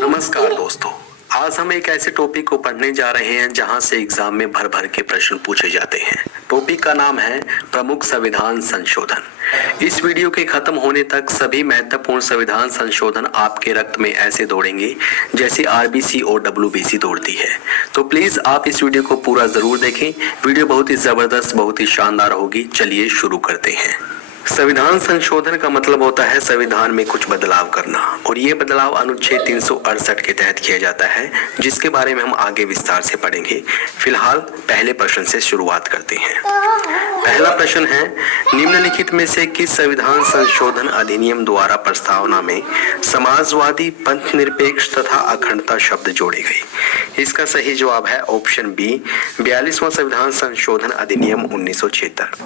नमस्कार दोस्तों, आज हम एक ऐसे टॉपिक को पढ़ने जा रहे हैं जहां से एग्जाम में भर भर के प्रश्न पूछे जाते हैं। टॉपिक का नाम है प्रमुख संविधान संशोधन। इस वीडियो के खत्म होने तक सभी महत्वपूर्ण संविधान संशोधन आपके रक्त में ऐसे दौड़ेंगे जैसे आरबीसी और डब्ल्यूबीसी दौड़ती है। तो प्लीज आप इस वीडियो को पूरा जरूर देखें। वीडियो बहुत ही जबरदस्त, बहुत ही शानदार होगी। चलिए शुरू करते हैं। संविधान संशोधन का मतलब होता है संविधान में कुछ बदलाव करना, और ये बदलाव अनुच्छेद 368 के तहत किया जाता है, जिसके बारे में हम आगे विस्तार से पढ़ेंगे। फिलहाल पहले प्रश्न से शुरुआत करते हैं। पहला प्रश्न है, निम्नलिखित में से किस संविधान संशोधन अधिनियम द्वारा प्रस्तावना में समाजवादी, पंथ निरपेक्ष तथा अखंडता शब्द जोड़े गए? इसका सही जवाब है ऑप्शन बी, 42वां संविधान संशोधन अधिनियम 1976।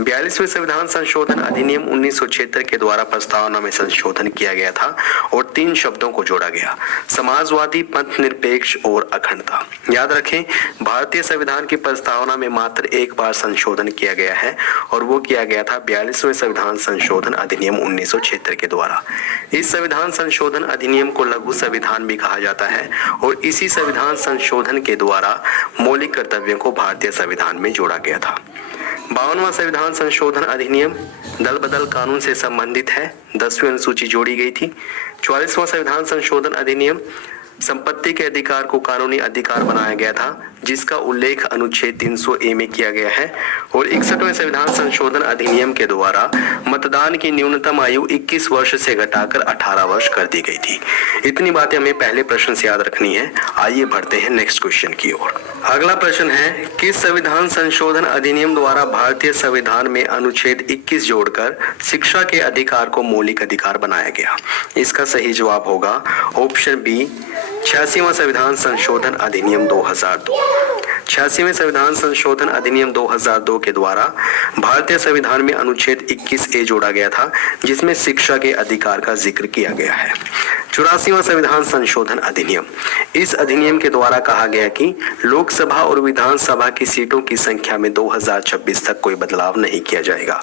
42वें संविधान संशोधन अधिनियम 1976 के द्वारा प्रस्तावना में संशोधन किया गया था और 3 शब्दों को जोड़ा गया, समाजवादी, पंथ निरपेक्ष और अखंडता। याद रखें, भारतीय संविधान की प्रस्तावना में मात्र एक बार संशोधन किया गया है और वो किया गया था 42वें संविधान संशोधन अधिनियम 1976 के द्वारा। इस संविधान संशोधन अधिनियम को लघु संविधान भी कहा जाता है और इसी संविधान संशोधन के द्वारा मौलिक कर्तव्यों को भारतीय संविधान में जोड़ा गया था। 52वां संविधान संशोधन अधिनियम दल बदल कानून से संबंधित है, 10वीं अनुसूची जोड़ी गई थी। 44वां संविधान संशोधन अधिनियम संपत्ति के अधिकार को कानूनी अधिकार बनाया गया था, जिसका उल्लेख अनुच्छेद 300A में किया गया है। और 61वें संविधान संशोधन अधिनियम के द्वारा मतदान की न्यूनतम आयु 21 वर्ष से घटाकर 18 वर्ष कर दी गई थी। इतनी बातें हमें पहले प्रश्न से याद रखनी है। आइए बढ़ते हैं नेक्स्ट क्वेश्चन की ओर। अगला प्रश्न है, किस संविधान संशोधन अधिनियम द्वारा भारतीय संविधान में अनुच्छेद 21 जोड़कर शिक्षा के अधिकार को मौलिक अधिकार बनाया गया? इसका सही जवाब होगा ऑप्शन बी, 86वां संविधान संशोधन अधिनियम 2002। 86वें संविधान संशोधन अधिनियम 2002 के द्वारा भारतीय संविधान में अनुच्छेद 21A जोड़ा गया था, जिसमें शिक्षा के अधिकार का जिक्र किया गया है। 84वां संविधान संशोधन अधिनियम, इस अधिनियम के द्वारा कहा गया कि लोकसभा और विधानसभा की सीटों की संख्या में 2026 तक कोई बदलाव नहीं किया जाएगा।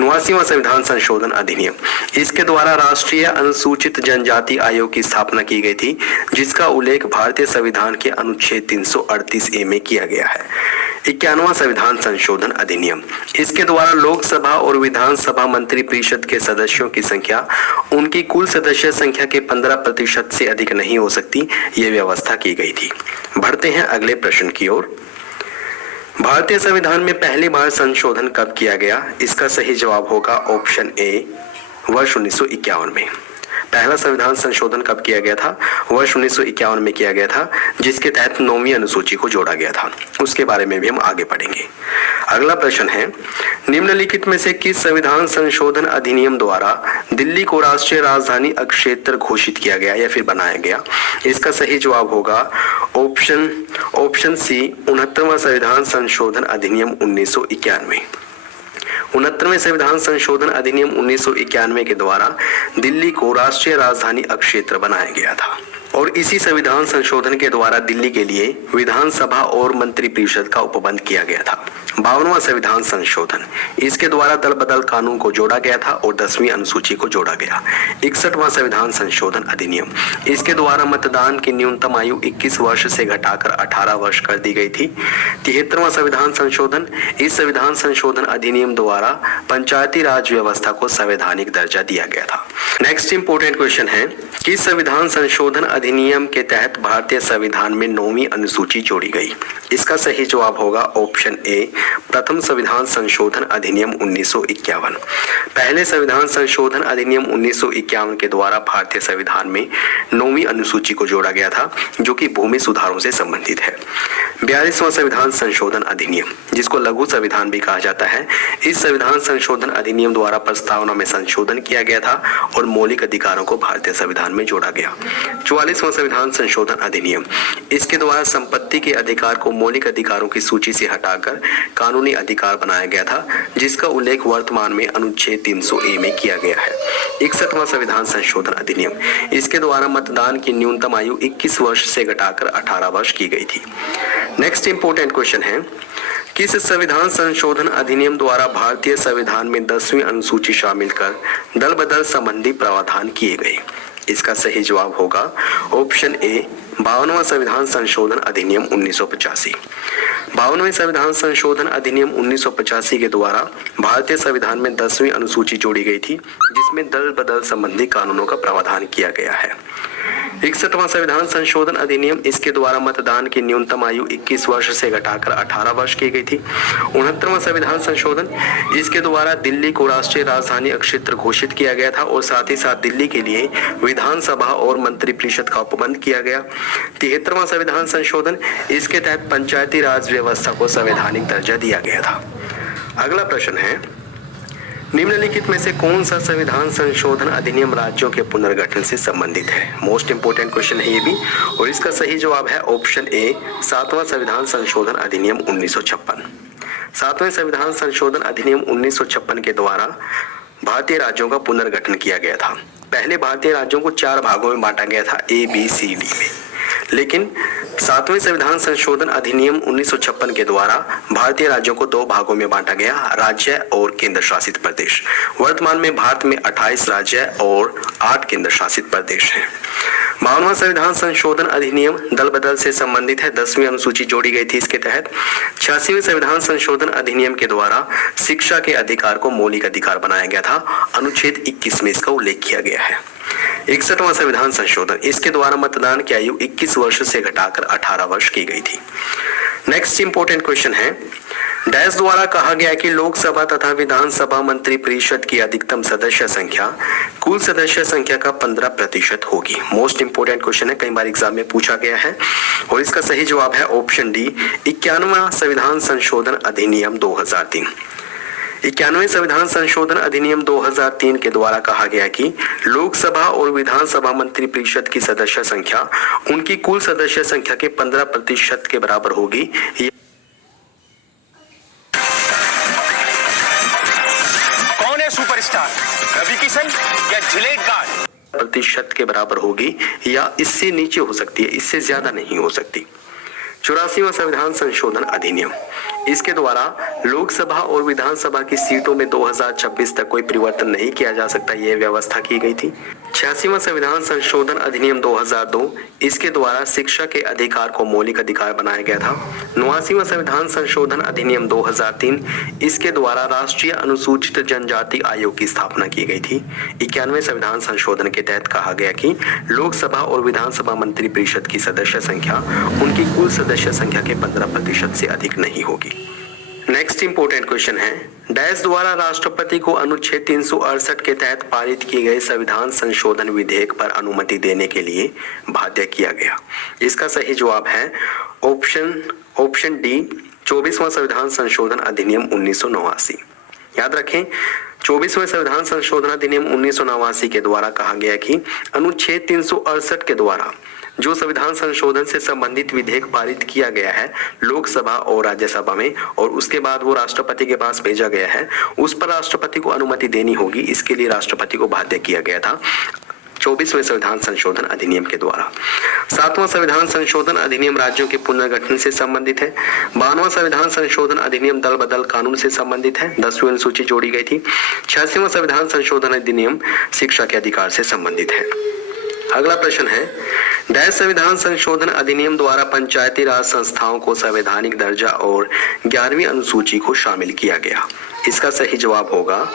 89वां संविधान संशोधन अधिनियम, इसके द्वारा राष्ट्रीय अनुसूचित जनजाति आयोग की स्थापना की गई थी, जिसका उल्लेख भारतीय संविधान के अनुच्छेद 338A में किया गया है। 91वां संविधान संशोधन अधिनियम, इसके द्वारा लोकसभा और विधानसभा मंत्री परिषद के सदस्यों की संख्या उनकी कुल सदस्य संख्या के 15% से अधिक नहीं हो सकती, ये व्यवस्था की गई थी। बढ़ते हैं अगले प्रश्न की ओर। भारतीय संविधान में पहली बार संशोधन कब किया गया? इसका सही जवाब होगा ऑप्शन ए, वर्ष 1951 में। पहला संविधान संशोधन कब किया गया था? वर्ष 1951 में किया गया था, जिसके तहत 9वीं अनुसूची को जोड़ा गया था। उसके बारे में भी हम आगे पढ़ेंगे। अगला प्रश्न है, निम्नलिखित में से किस संविधान संशोधन अधिनियम द्वारा दिल्ली को राष्ट्रीय राजधानी क्षेत्र घोषित किया गया या फिर बनाया गया? इसका सही जवाब होगा ऑप्शन सी, 69वां संविधान संशोधन अधिनियम 1991। 69वें संविधान संशोधन अधिनियम 1991 के द्वारा दिल्ली को राष्ट्रीय राजधानी क्षेत्र बनाया गया था और इसी संविधान संशोधन के द्वारा दिल्ली के लिए विधानसभा और मंत्रिपरिषद का उपबंध किया गया था। 52वां संविधान संशोधन, इसके द्वारा दल बदल कानून को जोड़ा गया था और 10वीं अनुसूची को जोड़ा गया। 61वां संविधान संशोधन अधिनियम, इसके द्वारा मतदान की न्यूनतम आयु 21 वर्ष से घटाकर 18 वर्ष कर दी गई थी। 73वां संविधान संशोधन, इस संविधान संशोधन अधिनियम द्वारा पंचायती राज व्यवस्था को संवैधानिक दर्जा दिया गया था। नेक्स्ट इंपोर्टेंट क्वेश्चन है, किस संविधान संशोधन अधिनियम के तहत भारतीय संविधान में 9वीं अनुसूची जोड़ी गई? इसका सही जवाब होगा ऑप्शन ए, प्रथम संविधान संशोधन अधिनियम 1951। पहले संविधान संशोधन अधिनियम 1951 के द्वारा भारतीय संविधान में 9वीं अनुसूची को जोड़ा गया था, जो कि भूमि सुधारों से संबंधित है। 42वां संविधान संशोधन अधिनियम, जिसको लघु संविधान भी कहा जाता है, इस संविधान संशोधन अधिनियम द्वारा प्रस्तावना में संशोधन किया गया था और मौलिक अधिकारों को भारतीय संविधान में जोड़ा गया। 44वां संविधान संशोधन अधिनियम, इसके द्वारा संपत्ति के अधिकार को मौलिक अधिकारों की सूची से हटाकर कानूनी अधिकार बनाया गया था, जिसका उल्लेख वर्तमान में अनुच्छेद 300A में किया गया है। 61वां संविधान संशोधन अधिनियम, इसके द्वारा मतदान की न्यूनतम आयु 21 वर्ष से घटाकर 18 वर्ष की गई थी। नेक्स्ट इंपोर्टेंट क्वेश्चन है, किस संविधान संशोधन अधिनियम द्वारा भारतीय संविधान में 10वीं अनुसूची शामिल कर दल बदल संबंधी प्रावधान किए गए? इसका सही जवाब होगा ऑप्शन ए 52वां संविधान संशोधन अधिनियम 1985। 52वें संविधान संशोधन अधिनियम 1985 के द्वारा भारतीय संविधान में 10वीं अनुसूची जोड़ी गई थी, जिसमें दल बदल संबंधी कानूनों का प्रावधान किया गया है। 61वां संविधान संशोधन अधिनियम, इसके द्वारा मतदान की न्यूनतम आयु 21 वर्ष से घटाकर 18 वर्ष की गई थी। 69वां संविधान संशोधन, इसके द्वारा दिल्ली को राष्ट्रीय राजधानी क्षेत्र घोषित किया गया था और साथ ही साथ दिल्ली के लिए विधानसभा और मंत्रिपरिषद का उपबंध किया गया। 73वां संविधान संशोधन, इसके तहत पंचायती राज व्यवस्था को संवैधानिक दर्जा दिया गया था। अगला प्रश्न है, निम्नलिखित में से कौन सा संविधान संशोधन अधिनियम राज्यों के पुनर्गठन से संबंधित है? मोस्ट इंपोर्टेंट क्वेश्चन है ये भी, और इसका सही जवाब है ऑप्शन ए 7वां संविधान संशोधन अधिनियम 1956। 7वें संविधान संशोधन अधिनियम 1956 के द्वारा भारतीय राज्यों का पुनर्गठन किया गया था। पहले भारतीय राज्यों को 4 भागों में बांटा गया था, ए बी सी डी में, लेकिन 7वें संविधान संशोधन अधिनियम 1956 के द्वारा भारतीय राज्यों को 2 भागों में बांटा गया, राज्य और केंद्र शासित प्रदेश। वर्तमान में भारत में 28 राज्य और 8 केंद्र शासित प्रदेश हैं। 52वां संविधान संशोधन अधिनियम दल बदल से संबंधित है, 10वीं अनुसूची जोड़ी गई थी इसके तहत। 86वें संविधान संशोधन अधिनियम के द्वारा शिक्षा के अधिकार को मौलिक अधिकार बनाया गया था, अनुच्छेद 21 में इसका उल्लेख किया गया है। 61वां संविधान संशोधन, इसके द्वारा मतदान की आयु 21 वर्ष से घटाकर 18 वर्ष की गई थी। नेक्स्ट इंपोर्टेंट क्वेश्चन है, डैश द्वारा कहा गया कि लोकसभा तथा विधानसभा मंत्री परिषद की अधिकतम सदस्य संख्या कुल सदस्य संख्या का 15% होगी। मोस्ट इंपोर्टेंट क्वेश्चन है, कई बार एग्जाम में पूछा गया है, और इसका सही जवाब है ऑप्शन डी 51वां संविधान संशोधन अधिनियम 2003। 91वें संविधान संशोधन अधिनियम 2003 के द्वारा कहा गया कि लोकसभा और विधानसभा मंत्री परिषद की सदस्य संख्या उनकी कुल सदस्य संख्या के 15% के बराबर होगी। कौन है सुपरस्टार, रवि किशन या जिलेट गार्ड? प्रतिशत के बराबर होगी या इससे नीचे हो सकती है, इससे ज्यादा नहीं हो सकती। 84वां संविधान संशोधन अधिनियम, इसके द्वारा लोकसभा और विधानसभा की सीटों में 2026 तक कोई परिवर्तन नहीं किया जा सकता, यह व्यवस्था की गई थी। 86वां संविधान संशोधन अधिनियम 2002, इसके द्वारा शिक्षा के अधिकार को मौलिक अधिकार बनाया गया था। 89वां संविधान संशोधन अधिनियम 2003, इसके द्वारा राष्ट्रीय अनुसूचित जनजाति आयोग की स्थापना की गई थी। 91वें संविधान संशोधन के तहत कहा गया कि लोकसभा और विधानसभा मंत्री परिषद की सदस्य संख्या उनकी कुल सदस्य संख्या के 15% से अधिक नहीं होगी। नेक्स्ट इंपोर्टेंट क्वेश्चन है, डैश द्वारा राष्ट्रपति को अनुच्छेद 368 के तहत पारित किए गए संविधान संशोधन विधेयक पर अनुमति देने के लिए बाध्य किया गया। इसका सही जवाब है ऑप्शन डी 24वां संविधान संशोधन अधिनियम 1989। याद रखें, 24वें संविधान संशोधन अधिनियम 1989 के द्वारा कहा गया कि अनुच्छेद 368 के द्वारा जो संविधान संशोधन से संबंधित विधेयक पारित किया गया है लोकसभा और राज्यसभा में, और उसके बाद वो राष्ट्रपति के पास भेजा गया है, उस पर राष्ट्रपति को अनुमति देनी होगी। इसके लिए राष्ट्रपति को बाध्य किया गया था 24वें संविधान संशोधन अधिनियम के द्वारा। 7वां संविधान संशोधन अधिनियम राज्यों के पुनर्गठन से संबंधित है। 52वां संविधान संशोधन अधिनियम दल बदल कानून से संबंधित है, 10वीं अनुसूची जोड़ी गई थी। 86वां संविधान संशोधन अधिनियम शिक्षा के अधिकार से संबंधित है। अगला प्रश्न है, डैश संविधान संशोधन अधिनियम द्वारा पंचायती राज संस्थाओं को संवैधानिक दर्जा और 11वीं अनुसूची को शामिल किया गया। इसका सही जवाब होगा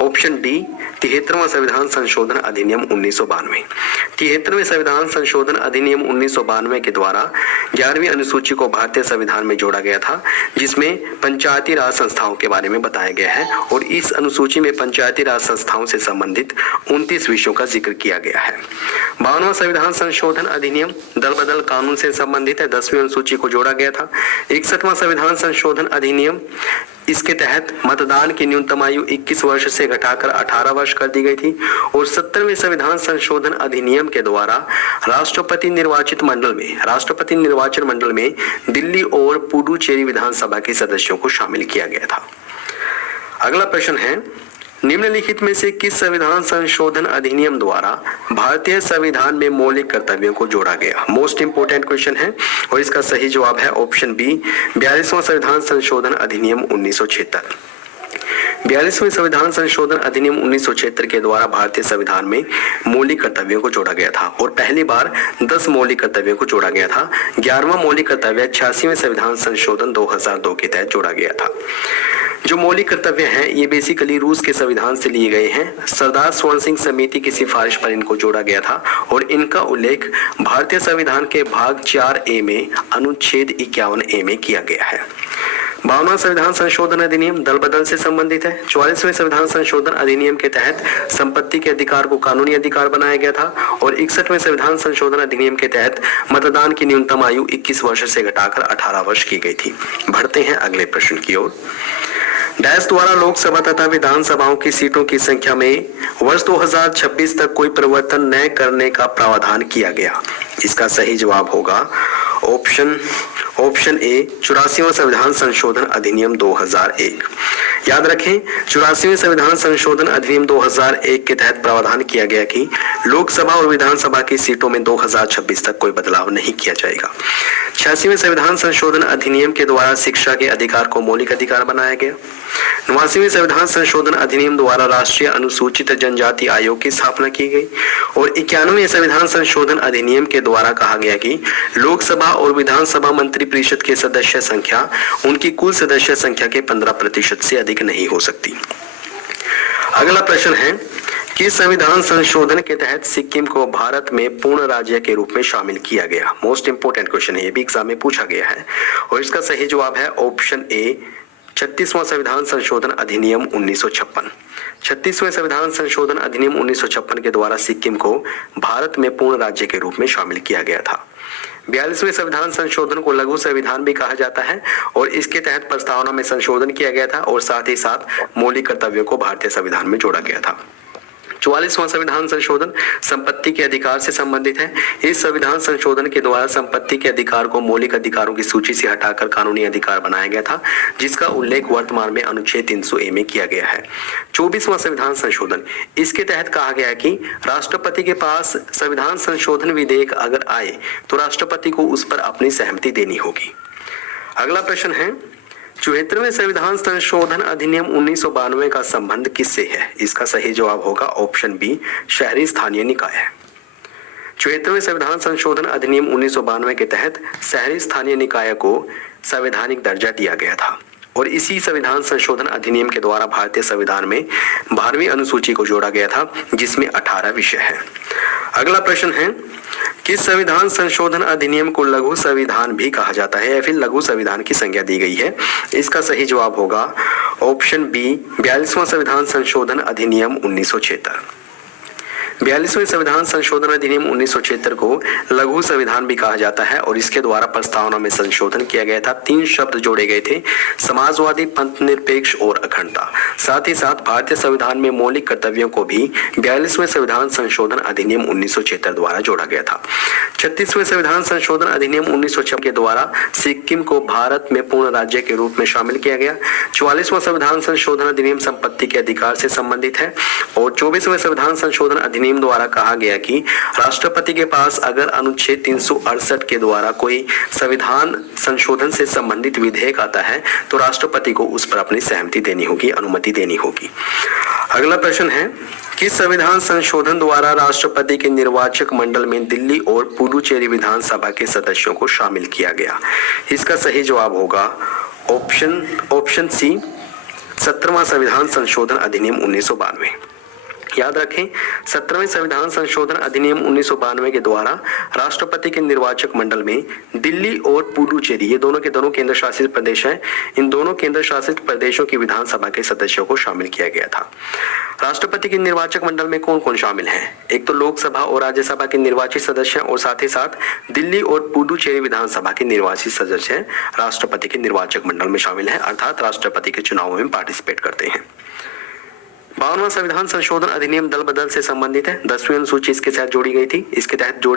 ऑप्शन डी 73वां संविधान संशोधन अधिनियम 1992। 73वें संविधान संशोधन अधिनियम 1992 के द्वारा 11वीं अनुसूची को भारतीय संविधान में जोड़ा गया था, जिसमें पंचायती राज संस्थाओं के बारे में बताया गया है, और इस अनुसूची में पंचायती राज संस्थाओं से संबंधित 29 विषयों का जिक्र किया गया है। 52वां संविधान संशोधन अधिनियम दल बदल कानून से संबंधित है, 10वीं अनुसूची को जोड़ा गया था। 61वां संविधान संशोधन अधिनियम, इसके तहत मतदान की न्यूनतम आयु 21 वर्ष से घटाकर 18 वर्ष कर दी गई थी, और 70वें संविधान संशोधन अधिनियम के द्वारा राष्ट्रपति निर्वाचन मंडल में दिल्ली और पुडुचेरी विधानसभा के सदस्यों को शामिल किया गया था। अगला प्रश्न है, निम्नलिखित में से किस संविधान संशोधन अधिनियम द्वारा भारतीय संविधान में मौलिक कर्तव्यों को जोड़ा गया? मोस्ट इंपोर्टेंट क्वेश्चन है और इसका सही जवाब है ऑप्शन बी 42वां संविधान संशोधन अधिनियम 1976। 42वें संविधान संशोधन अधिनियम 1976 के द्वारा भारतीय संविधान में मौलिक कर्तव्यों को जोड़ा गया था और पहली बार 10 मौलिक कर्तव्यों को जोड़ा गया था। 11वां मौलिक कर्तव्य 86वें संविधान संशोधन 2002 के तहत जोड़ा गया था। जो मौलिक कर्तव्य हैं ये बेसिकली रूस के संविधान से लिए गए हैं। सरदार स्वर्ण सिंह समिति की सिफारिश पर इनको जोड़ा गया था और इनका उल्लेख भारतीय संविधान के भाग 4A में अनुच्छेद 51A में किया गया है। 52वां संविधान संशोधन अधिनियम दल बदल से संबंधित है। 44वें संविधान संशोधन अधिनियम के तहत संपत्ति के अधिकार को कानूनी अधिकार बनाया गया था और 61वें संविधान संशोधन अधिनियम के तहत मतदान की न्यूनतम आयु 21 वर्ष से घटाकर 18 वर्ष की गई थी। बढ़ते हैं अगले प्रश्न की ओर। डैश द्वारा लोकसभा तथा विधानसभाओं की सीटों की संख्या में वर्ष 2026 तक कोई परिवर्तन न करने का प्रावधान किया गया। इसका सही जवाब होगा ऑप्शन ए 84वां संविधान संशोधन अधिनियम 2001। याद रखें 84वें संविधान संशोधन अधिनियम 2001 के तहत प्रावधान किया गया कि लोकसभा और विधानसभा की सीटों में 2026 तक कोई बदलाव नहीं किया जाएगा। 86वें संविधान संशोधन अधिनियम के द्वारा शिक्षा के अधिकार को मौलिक अधिकार बनाया गया। 89वें संविधान संशोधन अधिनियम द्वारा राष्ट्रीय अनुसूचित जनजाति आयोग की स्थापना की गई और 91वें संविधान संशोधन अधिनियम के द्वारा कहा गया कि लोकसभा और विधानसभा मंत्री परिषद के सदस्य संख्या उनकी कुल सदस्य संख्या के 15% से अधिक नहीं हो सकती। अगला प्रश्न है किस संविधान संशोधन के तहत सिक्किम को भारत में पूर्ण राज्य के रूप में शामिल किया गया? मोस्ट इंपोर्टेंट क्वेश्चन है, ये भी एग्जाम में पूछा गया है और इसका सही जवाब है ऑप्शन ए 36वां संविधान संशोधन अधिनियम 1956। 36वें संविधान संशोधन अधिनियम 1956 के द्वारा सिक्किम को भारत में पूर्ण राज्य के रूप में शामिल किया गया था। 42वें संविधान संशोधन को लघु संविधान भी कहा जाता है और इसके तहत प्रस्तावना में संशोधन किया गया था और साथ ही साथ मौलिक कर्तव्यों को भारतीय संविधान में जोड़ा गया था। 44वां संविधान संशोधन संपत्ति के अधिकार से संबंधित है। इस संविधान संशोधन के द्वारा संपत्ति के अधिकार को मौलिक अधिकारों की सूची से हटाकर कानूनी अधिकार बनाया गया था, जिसका उल्लेख वर्तमान में अनुच्छेद 300A में किया गया है। 24वां संविधान संशोधन, इसके तहत कहा गया है कि राष्ट्रपति के पास संविधान संशोधन विधेयक अगर आए तो राष्ट्रपति को उस पर अपनी सहमति देनी होगी। अगला प्रश्न है 74वें संविधान संशोधन अधिनियम 1992 का संबंध किससे है? इसका सही जवाब होगा ऑप्शन बी शहरी स्थानीय निकाय। 74वें संविधान संशोधन अधिनियम 1992 के तहत शहरी स्थानीय निकाय को संवैधानिक दर्जा दिया गया था और इसी संविधान संशोधन अधिनियम के द्वारा भारतीय संविधान में 12वीं अनुसूची को जोड़ा गया था, जिसमें 18 विषय है। अगला प्रश्न है किस संविधान संशोधन अधिनियम को लघु संविधान भी कहा जाता है या फिर लघु संविधान की संज्ञा दी गई है? इसका सही जवाब होगा ऑप्शन बी 42वां संविधान संशोधन अधिनियम 1976। 42वें संविधान संशोधन अधिनियम 1976 को लघु संविधान भी कहा जाता है और इसके द्वारा प्रस्तावना में संशोधन किया गया था। 3 शब्द जोड़े गए थे, समाजवादी, पंथ निरपेक्ष और अखंडता। साथ ही साथ भारतीय संविधान में मौलिक कर्तव्यों को भी 42वें संविधान संशोधन अधिनियम 1976 द्वारा जोड़ा गया था। 36वें संविधान संशोधन अधिनियम 1956 के द्वारा सिक्किम को भारत में पूर्ण राज्य के रूप में शामिल किया गया। 44वां संविधान संशोधन अधिनियम संपत्ति के अधिकार से संबंधित है और 24वें संविधान संशोधन अधिनियम द्वारा कहा गया कि राष्ट्रपति के पास अगर अनुच्छेद 368 के द्वारा कोई संविधान संशोधन से संबंधित विधेयक आता है तो राष्ट्रपति को उस पर अपनी सहमति देनी होगी, अनुमति देनी होगी। अगला प्रश्न है किस संविधान संशोधन द्वारा राष्ट्रपति के निर्वाचक मंडल में दिल्ली और पुडुचेरी विधानसभा के सदस्यों को शामिल किया गया? इसका सही जवाब होगा ऑप्शन सी 17वां संविधान संशोधन अधिनियम 1992। याद रखें 17वें संविधान संशोधन अधिनियम 1992 के द्वारा राष्ट्रपति के निर्वाचक मंडल में दिल्ली और पुडुचेरी, ये दोनों के दोनों केंद्र शासित प्रदेश हैं, इन दोनों केंद्र शासित प्रदेशों की विधानसभा के सदस्यों को शामिल किया गया था। राष्ट्रपति के निर्वाचक मंडल में कौन कौन शामिल है? एक तो लोकसभा और राज्यसभा के निर्वाचित सदस्य और साथ ही साथ दिल्ली और पुडुचेरी विधानसभा के निर्वाचित सदस्य राष्ट्रपति के निर्वाचक मंडल में शामिल है, अर्थात राष्ट्रपति के चुनाव में पार्टिसिपेट करते हैं। 52वां संविधान संशोधन अधिनियम दल बदल से संबंधित है। 10वीं अनुसूची इसके तहत जोड़ी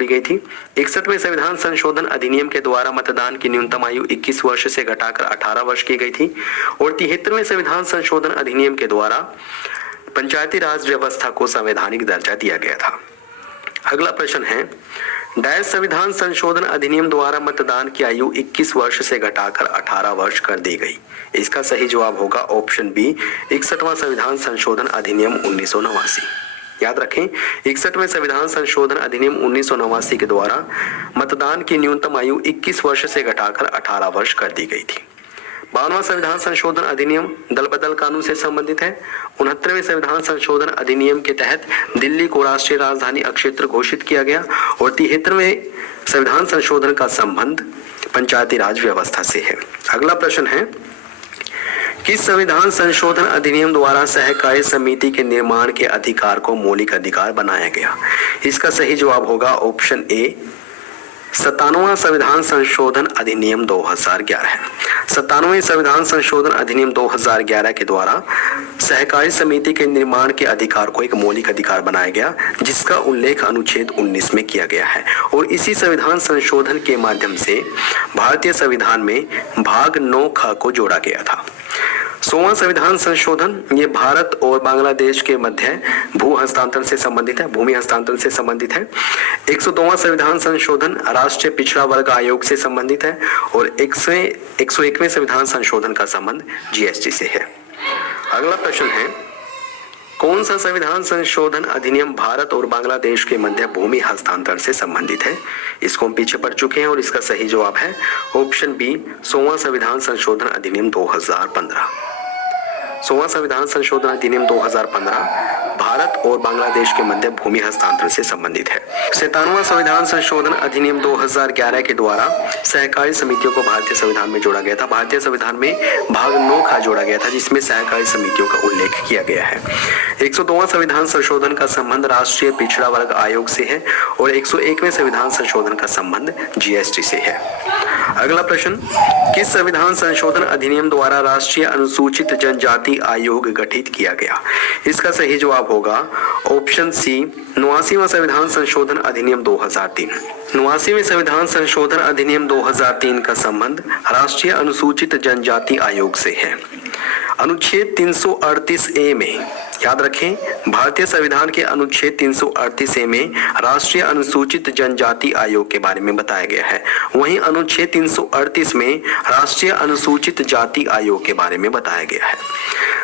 गई थी। 61वें संविधान संशोधन अधिनियम के द्वारा मतदान की न्यूनतम आयु 21 वर्ष से घटाकर 18 वर्ष की गई थी और 73वें संविधान संशोधन अधिनियम के द्वारा पंचायती राज व्यवस्था को संवैधानिक दर्जा दिया गया था। अगला प्रश्न है, डैश संविधान संशोधन अधिनियम द्वारा मतदान की आयु 21 वर्ष से घटाकर 18 वर्ष कर दी गई। इसका सही जवाब होगा ऑप्शन बी, 61वां संविधान संशोधन अधिनियम 1989। याद रखें, 61वें संविधान संशोधन अधिनियम 1989 के द्वारा मतदान की न्यूनतम आयु 21 वर्ष से घटाकर 18 वर्ष कर दी गई थी। 52वां संविधान संशोधन अधिनियम दल बदल कानून से संबंधित है। 69वें संविधान संशोधन अधिनियम के तहत दिल्ली को राष्ट्रीय राजधानी अक्षेत्र घोषित किया गया और 73वें संविधान संशोधन का संबंध पंचायती राज व्यवस्था से है। अगला प्रश्न है, किस संविधान संशोधन अधिनियम द्वारा सहकारी समिति के निर्माण के अधिकार को मौलिक अधिकार बनाया गया? इसका सही जवाब होगा ऑप्शन ए, 97वां संविधान संशोधन अधिनियम 2011 है। 97वें संविधान संशोधन अधिनियम 2011 के द्वारा सहकारी समिति के निर्माण के अधिकार को एक मौलिक अधिकार बनाया गया, जिसका उल्लेख अनुच्छेद 19 में किया गया है और इसी संविधान संशोधन के माध्यम से भारतीय संविधान में भाग 9ख को जोड़ा गया था। 100वां संविधान संशोधन ये भारत और बांग्लादेश के मध्य भू हस्तांतरण से संबंधित है, भूमि हस्तांतरण से संबंधित है। 102वां संविधान संशोधन राष्ट्रीय पिछड़ा वर्ग आयोग से संबंधित है और 101वें संविधान संशोधन का संबंध जीएसटी से है। अगला प्रश्न है, कौन सा संविधान संशोधन अधिनियम भारत और बांग्लादेश के मध्य भूमि हस्तांतरण से संबंधित है? इसको हम पीछे पढ़ चुके हैं और इसका सही जवाब है ऑप्शन बी, 100वां संविधान संशोधन अधिनियम 2015। 100वां संविधान संशोधन अधिनियम 2015 भारत और बांग्लादेश के मध्य भूमि हस्तांतरण से संबंधित है। 97वां संविधान संशोधन अधिनियम 2011 के द्वारा सहकारी समितियों को भारतीय संविधान में जोड़ा गया था। भारतीय संविधान में भाग 9ख जोड़ा गया था, जिसमें सहकारी समितियों का उल्लेख किया गया है। 102वां संविधान संशोधन का संबंध राष्ट्रीय पिछड़ा वर्ग आयोग से है और 101वें संविधान संशोधन का संबंध जीएसटी से है। अगला प्रश्न, किस संविधान संशोधन अधिनियम द्वारा राष्ट्रीय अनुसूचित जनजाति आयोग गठित किया गया? इसका सही जवाब होगा ऑप्शन सी, 89वां संविधान संशोधन अधिनियम 2003। 89वें संविधान संशोधन अधिनियम 2003 का संबंध राष्ट्रीय अनुसूचित जनजाति आयोग से है। अनुच्छेद 338A में, याद रखें, भारतीय संविधान के अनुच्छेद 338A में राष्ट्रीय अनुसूचित जनजाति आयोग के बारे में बताया गया है। वहीं अनुच्छेद 338 में राष्ट्रीय अनुसूचित जाति आयोग के बारे में बताया गया है।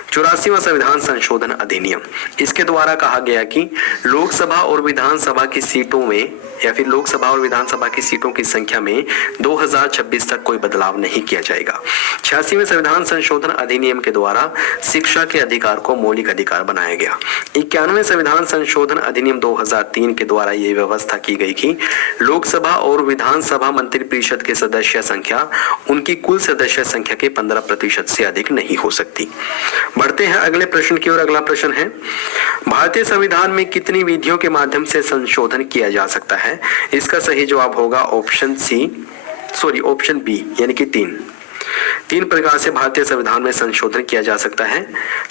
84वां संविधान संशोधन अधिनियम, इसके द्वारा कहा गया कि लोकसभा और विधानसभा की सीटों में या फिर लोकसभा और विधानसभा की सीटों की संख्या में 2026 तक कोई बदलाव नहीं किया जाएगा। 86वें संविधान संशोधन अधिनियम के द्वारा शिक्षा के अधिकार को मौलिक अधिकार बनाया गया। 91वें संविधान संशोधन अधिनियम 2003 के द्वारा ये व्यवस्था की गई कि लोकसभा और विधानसभा मंत्रिपरिषद के सदस्य संख्या उनकी कुल सदस्य संख्या के 15% से अधिक नहीं हो सकती। बढ़ते हैं अगले प्रश्न की ओर। अगला प्रश्न है, भारतीय संविधान में कितनी विधियों के माध्यम से संशोधन किया जा सकता है? इसका सही जवाब होगा ऑप्शन बी, यानी कि 3 प्रकार से भारतीय संविधान में संशोधन किया जा सकता है।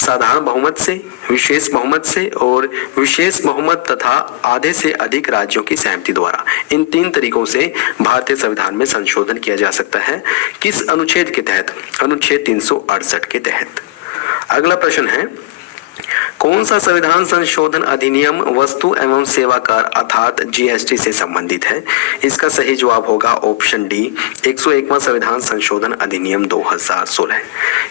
साधारण बहुमत से, विशेष बहुमत से और विशेष बहुमत तथा आधे से अधिक राज्यों की सहमति द्वारा। इन 3 तरीकों से भारतीय संविधान में संशोधन किया जा सकता है। किस अनुच्छेद के तहत? अनुच्छेद 368 के तहत। अगला प्रश्न है, कौन सा संविधान संशोधन अधिनियम वस्तु एवं सेवा कर अर्थात जीएसटी से संबंधित है? इसका सही जवाब होगा ऑप्शन डी, 101वां संविधान संशोधन अधिनियम 2016।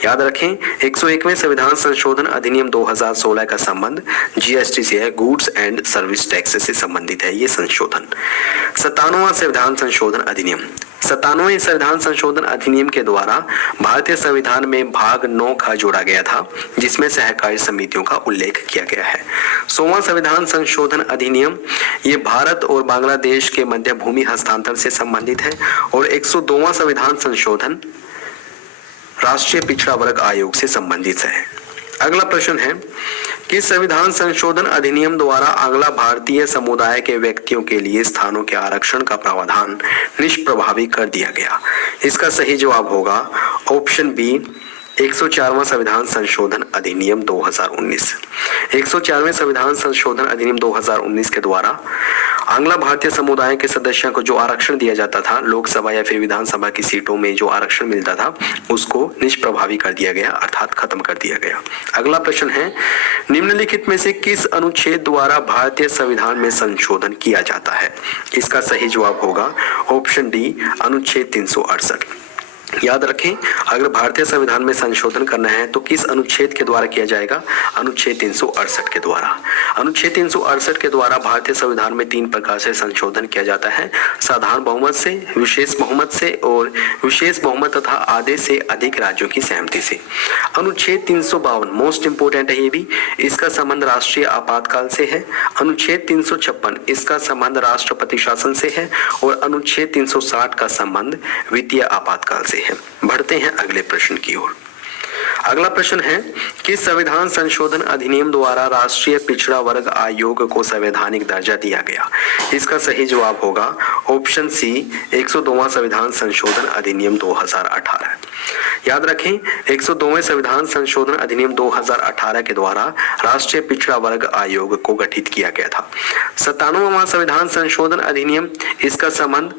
याद रखें, 101वें संविधान संशोधन अधिनियम 2016 का संबंध जीएसटी से है, गुड्स एंड सर्विस टैक्स से संबंधित है ये संशोधन। 97वां संविधान संशोधन अधिनियम, 97वें संविधान संशोधन अधिनियम के द्वारा भारतीय संविधान में भाग 9ख जोड़ा गया था, जिसमें सहकारी समितियों का उल्लेख किया गया है। 100वां संविधान संशोधन अधिनियम ये भारत और बांग्लादेश के मध्य भूमि हस्तांतरण से संबंधित है और 102वां संविधान संशोधन राष्ट्रीय पिछड़ा वर्ग आयोग से संबंधित है। अगला प्रश्न है, किस संविधान संशोधन अधिनियम द्वारा अगला भारतीय समुदाय के व्यक्तियों के लिए स्थानों के आरक्षण का प्रावधान निष्प्रभावी कर दिया गया? इसका सही जवाब होगा ऑप्शन बी, 104वां संविधान संशोधन अधिनियम 2019। 104वें संविधान संशोधन अधिनियम 2019 के द्वारा आंग्ला भारतीय समुदाय के सदस्यों को जो आरक्षण दिया जाता था लोकसभा या फिर विधानसभा की सीटों में जो आरक्षण मिलता था उसको निष्प्रभावी कर दिया गया अर्थात खत्म कर दिया गया। अगला प्रश्न है, निम्नलिखित में से किस अनुच्छेद द्वारा भारतीय संविधान में संशोधन किया जाता है? इसका सही जवाब होगा ऑप्शन डी, अनुच्छेद 368। याद रखें, अगर भारतीय संविधान में संशोधन करना है तो किस अनुच्छेद के द्वारा किया जाएगा? अनुच्छेद 368 के द्वारा। अनुच्छेद 368 के द्वारा भारतीय संविधान में 3 प्रकार से संशोधन किया जाता है, साधारण बहुमत से, विशेष बहुमत से और विशेष बहुमत तथा आधे से अधिक राज्यों की सहमति से। अनुच्छेद 352 मोस्ट इंपोर्टेंट है ये भी, इसका संबंध राष्ट्रीय आपातकाल से है। अनुच्छेद 356 इसका संबंध राष्ट्रपति शासन से है और अनुच्छेद 360 का संबंध वित्तीय आपातकाल से है। बढ़ते हैं अगले प्रश्न की ओर। अगला प्रश्न है, किस संविधान संशोधन अधिनियम द्वारा राष्ट्रीय पिछड़ा वर्ग आयोग को संवैधानिक दर्जा दिया गया? इसका सही जवाब होगा ऑप्शन सी, 102वां संविधान संशोधन अधिनियम 2018। याद रखें, 102वें संविधान संशोधन अधिनियम 2018 के द्वारा राष्ट्रीय पिछड़ा वर्ग आयोग को गठित किया गया था। 97वां संविधान संशोधन अधिनियम, इसका संबंध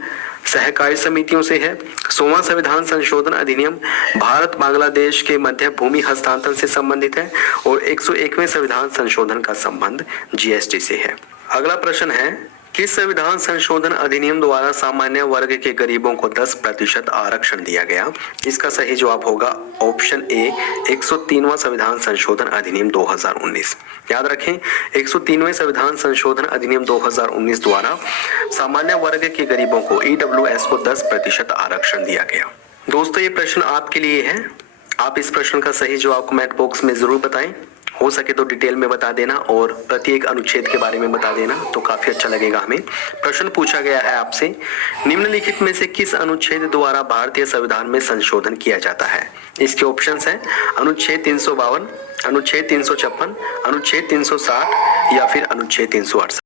सहकारी समितियों से है। 100वां संविधान संशोधन अधिनियम भारत बांग्लादेश के मध्य भूमि हस्तांतरण से संबंधित है और 101वें संविधान संशोधन का संबंध जीएसटी से है। अगला प्रश्न है, किस संविधान संशोधन अधिनियम द्वारा सामान्य वर्ग के गरीबों को 10% आरक्षण दिया गया? इसका सही जवाब होगा ऑप्शन ए, 103वां संविधान संशोधन अधिनियम 2019। याद रखें, 103वें संविधान संशोधन अधिनियम 2019 द्वारा सामान्य वर्ग के गरीबों को ईडब्ल्यूएस को 10% आरक्षण दिया गया। दोस्तों, ये प्रश्न आपके लिए है। आप इस प्रश्न का सही जवाब कमेंट बॉक्स में जरूर बताएं। हो सके तो डिटेल में बता देना और प्रत्येक अनुच्छेद के बारे में बता देना तो काफी अच्छा लगेगा हमें। प्रश्न पूछा गया है आपसे, निम्नलिखित में से किस अनुच्छेद द्वारा भारतीय संविधान में संशोधन किया जाता है? इसके ऑप्शंस हैं अनुच्छेद 352, अनुच्छेद 356, अनुच्छेद 360 या फिर अनुच्छेद 368।